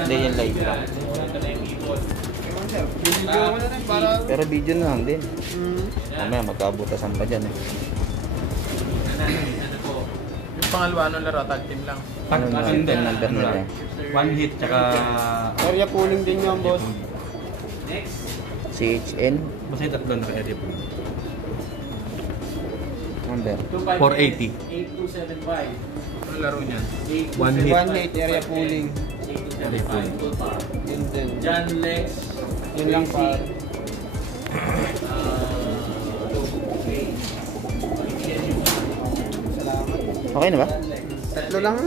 Hindi yan live lang. Pero video na lang din. Mamaya magkabutasan pa dyan eh. Yung pangalawa ng laro, tag team lang. Tag team din, number nila. One hit, tsaka... Area pooling din yan, boss. CHN. Basta yung tatlo na area po. Number. 480. 8275. Ano laro niyan? One hit. 1-8 area pooling. 8275. Yun din. John Lex. Yun lang pa. Okay na ba? Tatlo lang.